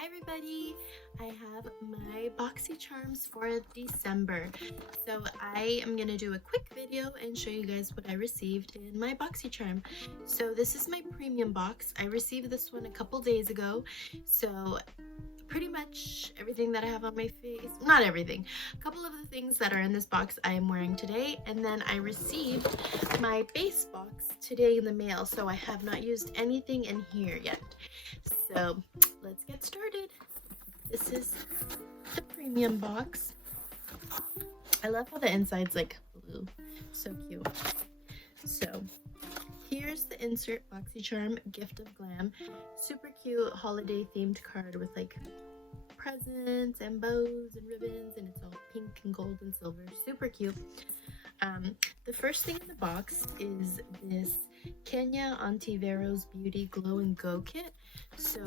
Hi everybody, I have my Boxy charms for December. So I am going to do a quick video and show you guys what I received in my Boxy charm. So this is my premium box. I received this one a couple days ago. So pretty much everything that I have on my face, not everything, a couple of the things that are in this box I am wearing today, and then I received my base box today in the mail, so I have not used anything in here yet. So let's get started. This is the premium box. I love how the inside's like blue, so cute. So here's the insert Boxy charm gift of glam. Super cute holiday themed card with like presents and bows and ribbons, and it's all pink and gold and silver. Super cute. The first thing in the box is this Kenya Antiveros Beauty Glow and Go kit. So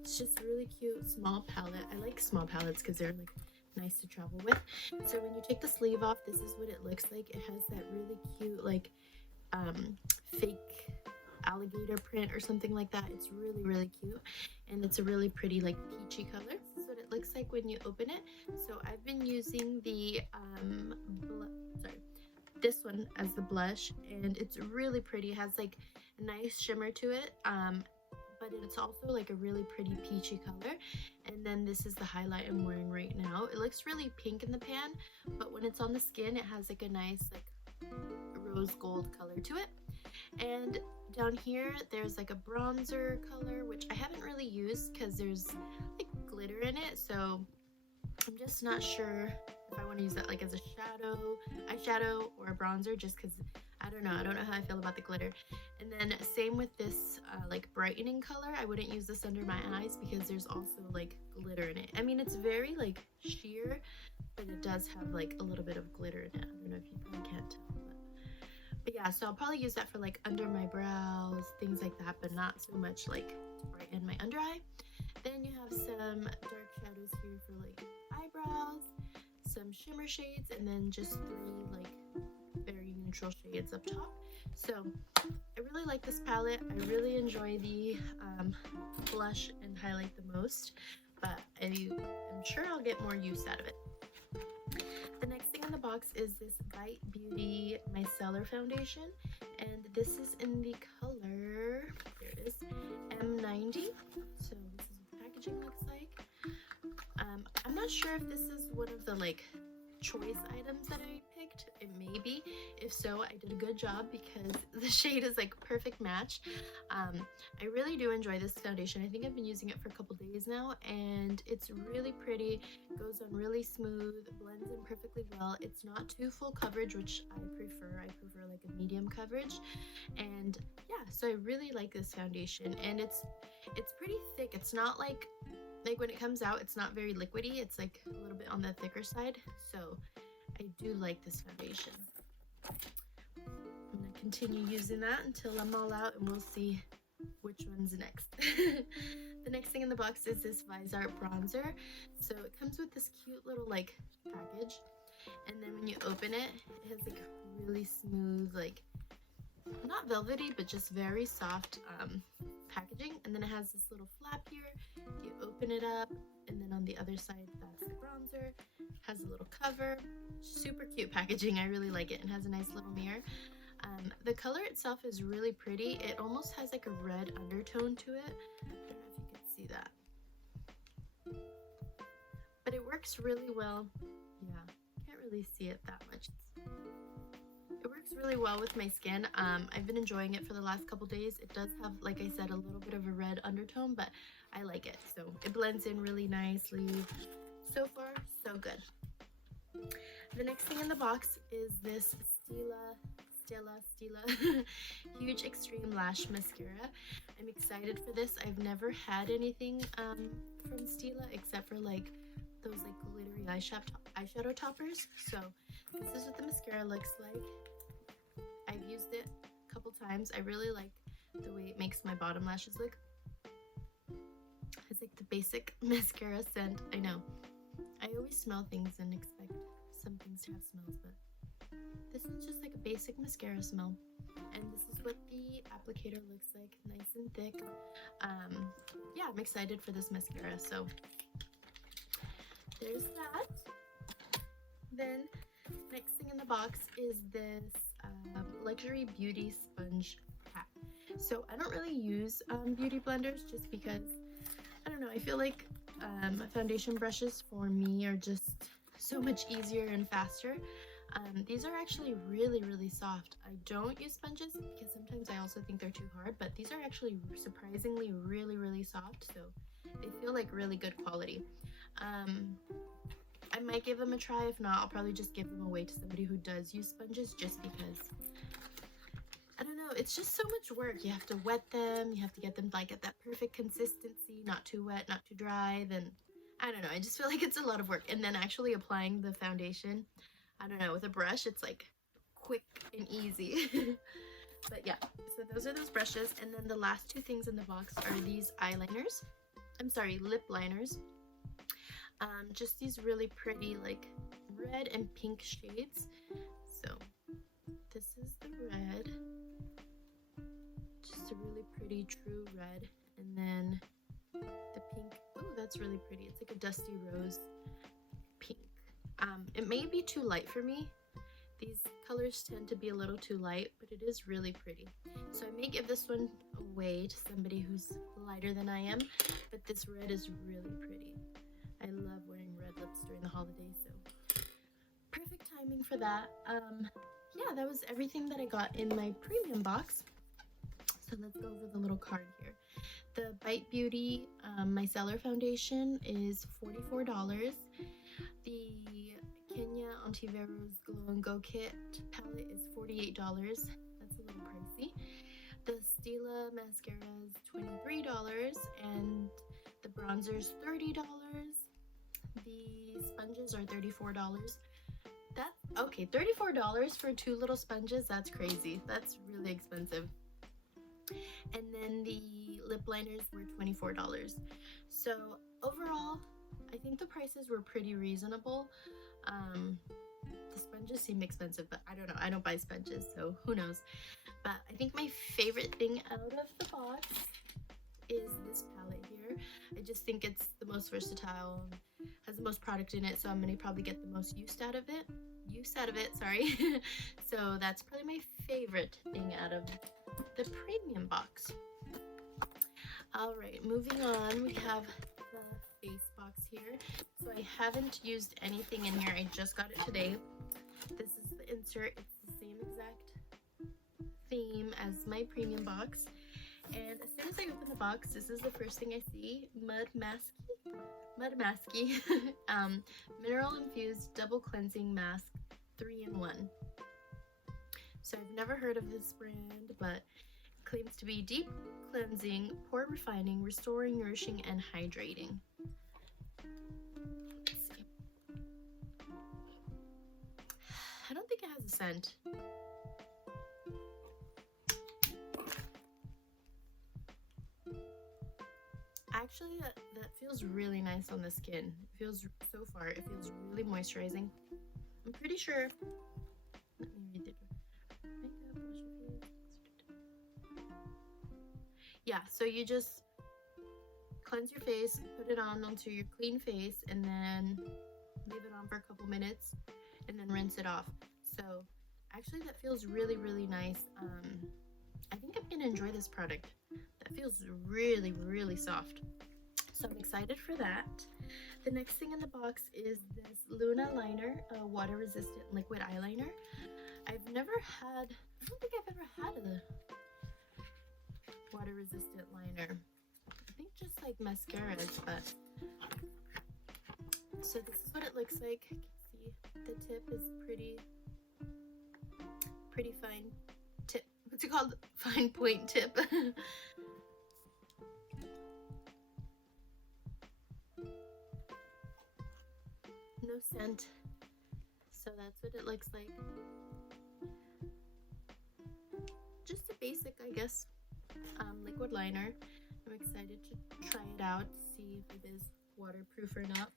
it's just really cute small palette. I like small palettes because they're like nice to travel with. So when you take the sleeve off, this is what it looks like. It has that really cute like fake alligator print or something like that. It's really cute, and it's a really pretty like peachy color. This is what it looks like when you open it. So I've been using the this one as the blush, and it's really pretty. It has like a nice shimmer to it, but it's also like a really pretty peachy color. And then this is the highlight I'm wearing right now. It looks really pink in the pan, but when it's on the skin it has like a nice like rose gold color to it. And down here there's like a bronzer color, which I haven't really used because there's like glitter in it, so I'm just not sure if I want to use that like as a eyeshadow or a bronzer, just because I don't know how I feel about the glitter. And then same with this like brightening color. I wouldn't use this under my eyes because there's also like glitter in it. I mean, it's very like sheer, but it does have like a little bit of glitter in it. I don't know if you probably can't tell, but yeah, so I'll probably use that for like under my brows, things like that, but not so much like to brighten my under eye. Then you have some dark shadows here for like eyebrows, some shimmer shades, and then just 3 like very neutral shades up top. So I really like this palette. I really enjoy the blush and highlight the most, but I'm sure I'll get more use out of it. The next thing in the box is this Bite Beauty Micellar Foundation, and this is in the color, there it is, M90. So this is what the packaging looks like. I'm not sure if this is one of the like choice items that I picked. It may be. If so, I did a good job because the shade is like perfect match. I really do enjoy this foundation. I think I've been using it for a couple days now, and it's really pretty, goes on really smooth, blends in perfectly well. It's not too full coverage, which I prefer like a medium coverage. And yeah, so I really like this foundation, and it's pretty thick. It's not like when it comes out, it's not very liquidy. It's like a little bit on the thicker side. So I do like this foundation. I'm gonna continue using that until I'm all out, and we'll see which one's next. The next thing in the box is this Visart bronzer. So it comes with this cute little like package, and then when you open it, it has like really smooth, like not velvety, but just very soft packaging. And then it has this little flap here. You open it up, and then on the other side, that's the bronzer. Has a little cover. Super cute packaging. I really like it, and has a nice little mirror. The color itself is really pretty. It almost has like a red undertone to it. I don't know if you can see that, but it works really well. Yeah, can't really see it that much. It works really well with my skin. I've been enjoying it for the last couple days. It does have, like I said, a little bit of a red undertone, but I like it. So it blends in really nicely. So far, so good. The next thing in the box is this Stila Huge Extreme Lash Mascara. I'm excited for this. I've never had anything from Stila except for like those like glittery eyeshadow toppers. So this is what the mascara looks like. I've used it a couple times. I really like the way it makes my bottom lashes look. It's like the basic mascara scent. I know. I always smell things and expect some things to have smells, but this one's just like a basic mascara smell. And this is what the applicator looks like, nice and thick. Yeah, I'm excited for this mascara. So there's that. Then next thing in the box is this luxury beauty sponge pack. So I don't really use beauty blenders just because, I don't know, I feel like foundation brushes for me are just so much easier and faster. These are actually really soft. I don't use sponges because sometimes I also think they're too hard, but these are actually surprisingly really soft, so they feel like really good quality. I might give them a try. If not, I'll probably just give them away to somebody who does use sponges, just because, I don't know, it's just so much work. You have to wet them, you have to get them like at that perfect consistency, not too wet, not too dry. Then I don't know, I just feel like it's a lot of work. And then actually applying the foundation, I don't know, with a brush, it's like quick and easy. But yeah, so those are those brushes. And then the last two things in the box are these eyeliners. I'm sorry, lip liners. Just these really pretty like red and pink shades. So this is the red, just a really pretty true red, and then the pink. Oh, that's really pretty. It's like a dusty rose pink. It may be too light for me. These colors tend to be a little too light, but it is really pretty. So I may give this one away to somebody who's lighter than I am, but this red is really pretty. I love wearing red lips during the holidays, so perfect timing for that. Yeah, that was everything that I got in my premium box. So let's go over the little card here. The Bite Beauty micellar foundation is $44. The Kenya Antiveros Glow and Go Kit palette is $48. That's a little pricey. The Stila mascara is $23, and the bronzer's $30. The sponges are $34. That's okay, $34 for two little sponges, that's crazy. That's really expensive. And then the lip liners were $24. So overall, I think the prices were pretty reasonable. The sponges seem expensive, but I don't know. I don't buy sponges, so who knows. But I think my favorite thing out of the box is this palette here. I just think it's the most versatile, has the most product in it, so I'm gonna probably get the most use out of it, sorry. So that's probably my favorite thing out of the premium box. All right, moving on, we have the face box here. So I haven't used anything in here, I just got it today. This is the insert. It's the same exact theme as my premium box. And as soon as I open the box, this is the first thing I see. Mud Masky mineral infused double cleansing mask 3-in-1. So I've never heard of this brand, but it claims to be deep cleansing, pore refining, restoring, nourishing, and hydrating. Let's see. I don't think it has a scent. Actually, that feels really nice on the skin. It feels, so far, it feels really moisturizing. I'm pretty sure. Let me read it. Makeup, wash your face. Yeah, so you just cleanse your face, put it on onto your clean face, and then leave it on for a couple minutes, and then rinse it off. So actually, that feels really nice. I think I'm gonna enjoy this product. That feels really soft. So I'm excited for that. The next thing in the box is this Luna liner, a water resistant liquid eyeliner. I don't think I've ever had a water resistant liner. I think just like mascaras, but so this is what it looks like. You can see the tip is pretty fine tip. What's it called? Fine point tip. No scent. So that's what it looks like. Just a basic, I guess, liquid liner. I'm excited to try it out, see if it is waterproof or not.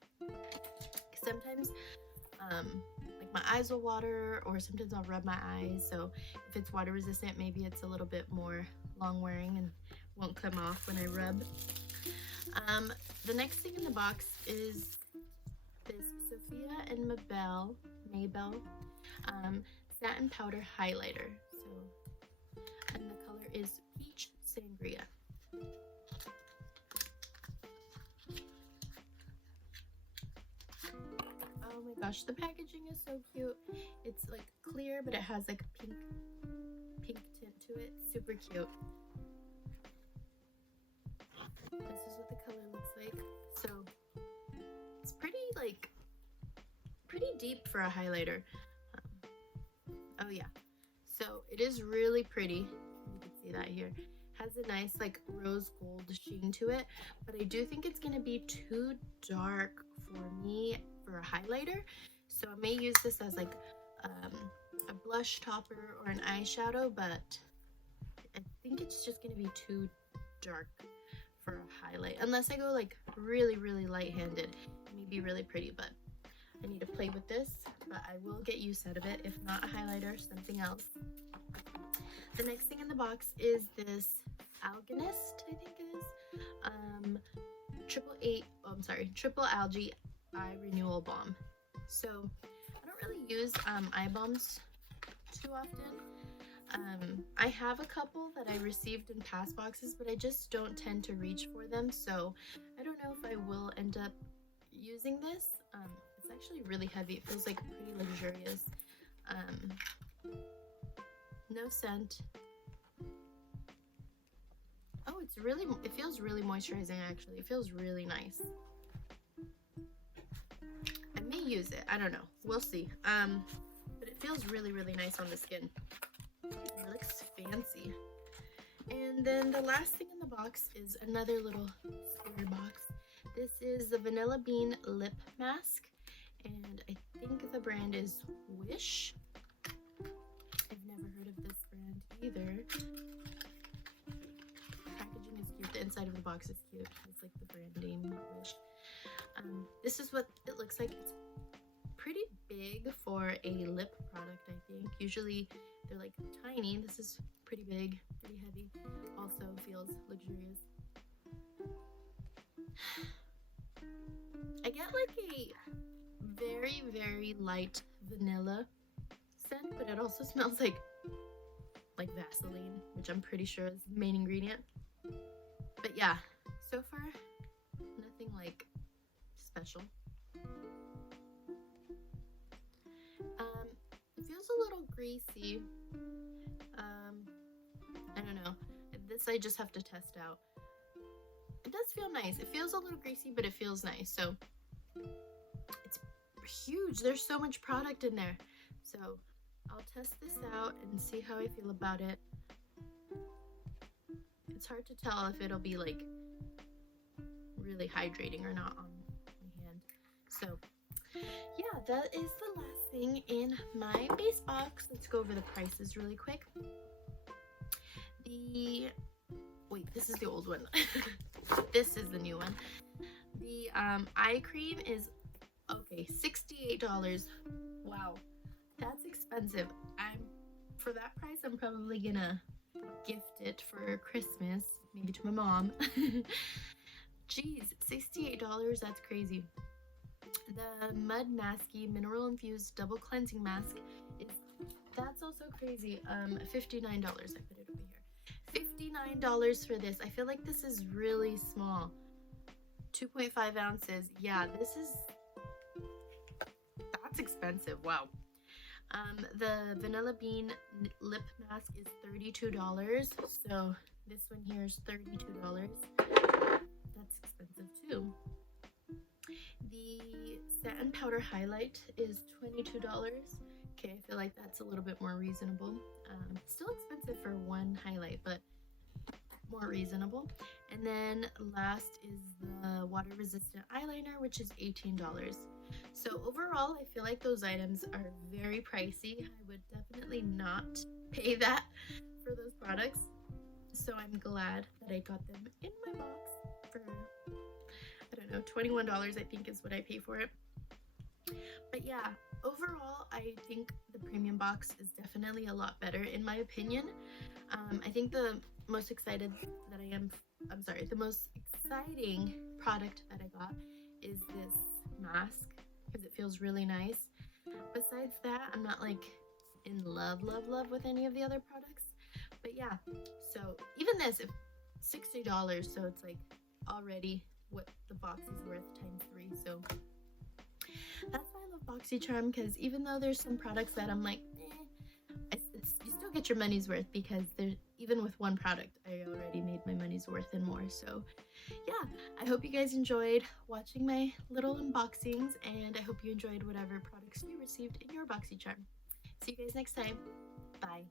Sometimes like my eyes will water, or sometimes I'll rub my eyes. So if it's water resistant, maybe it's a little bit more long wearing and won't come off when I rub. The next thing in the box is this Sophia and Maybell satin powder highlighter. So, and the color is Peach Sangria. Oh my gosh, the packaging is so cute. It's like clear, but it has like a pink tint to it. Super cute. This is what the color looks like. So it's pretty deep for a highlighter. Oh yeah, so it is really pretty. You can see that here. Has a nice like rose gold sheen to it, but I do think it's gonna be too dark for me for a highlighter. So I may use this as like a blush topper or an eyeshadow, but I think it's just gonna be too dark for a highlight, unless I go like really light-handed. It may be really pretty, but I need to play with this, but I will get use out of it. If not a highlighter, something else. The next thing in the box is this Alganist, I think it is, triple algae eye renewal balm. So I don't really use eye balms too often. I have a couple that I received in past boxes, but I just don't tend to reach for them, so I don't know if I will end up using this. It's actually really heavy. It feels like pretty luxurious. No scent. Oh, it feels really moisturizing actually. It feels really nice. I may use it. I don't know. We'll see. But it feels really nice on the skin. It looks fancy. And then the last thing in the box is another little square box. This is the Vanilla Bean Lip Mask, and I think the brand is Wish. I've never heard of this brand either. Packaging is cute. The inside of the box is cute. It's like the brand name Wish. This is what it looks like. It's pretty big for a lip product, I think. Usually they're like tiny. This is pretty big, pretty heavy. Also feels luxurious. I get like a very light vanilla scent, but it also smells like Vaseline, which I'm pretty sure is the main ingredient. But yeah, so far nothing like special. It feels a little greasy. I don't know. This I just have to test out. It does feel nice. It feels a little greasy, but it feels nice. So it's huge. There's so much product in there. So I'll test this out and see how I feel about it. It's hard to tell if it'll be like really hydrating or not on my hand. So yeah, that is the last thing in my base box. Let's go over the prices really quick. Wait, this is the old one. This is the new one. The eye cream is okay, $68. Wow, that's expensive. For that price, I'm probably gonna gift it for Christmas, maybe to my mom. Jeez, $68, that's crazy. The Mud Masky Mineral Infused Double Cleansing Mask that's also crazy. $59. I put it over here. $59 for this. I feel like this is really small. 2.5 ounces. Yeah, that's expensive. Wow. The Vanilla Bean Lip Mask is $32. So this one here is $32. That's expensive too. The Satin Powder Highlight is $22. Okay, I feel like that's a little bit more reasonable. Still expensive for one highlight, but more reasonable. And then last is the Water Resistant Eyeliner, which is $18. So overall, I feel like those items are very pricey. I would definitely not pay that for those products. So I'm glad that I got them in my box for, I don't know, $21 I think is what I pay for it. But yeah, overall, I think the premium box is definitely a lot better in my opinion. I think the most excited that the most exciting product that I got is this mask because it feels really nice. Besides that, I'm not like in love with any of the other products. But yeah, so even this, if $60, so it's like already what the box is worth times 3. So that's why I love BoxyCharm, because even though there's some products that I'm like, you still get your money's worth, because there's even with one product, I already made my money's worth and more. So yeah, I hope you guys enjoyed watching my little unboxings, and I hope you enjoyed whatever products you received in your BoxyCharm. See you guys next time. Bye.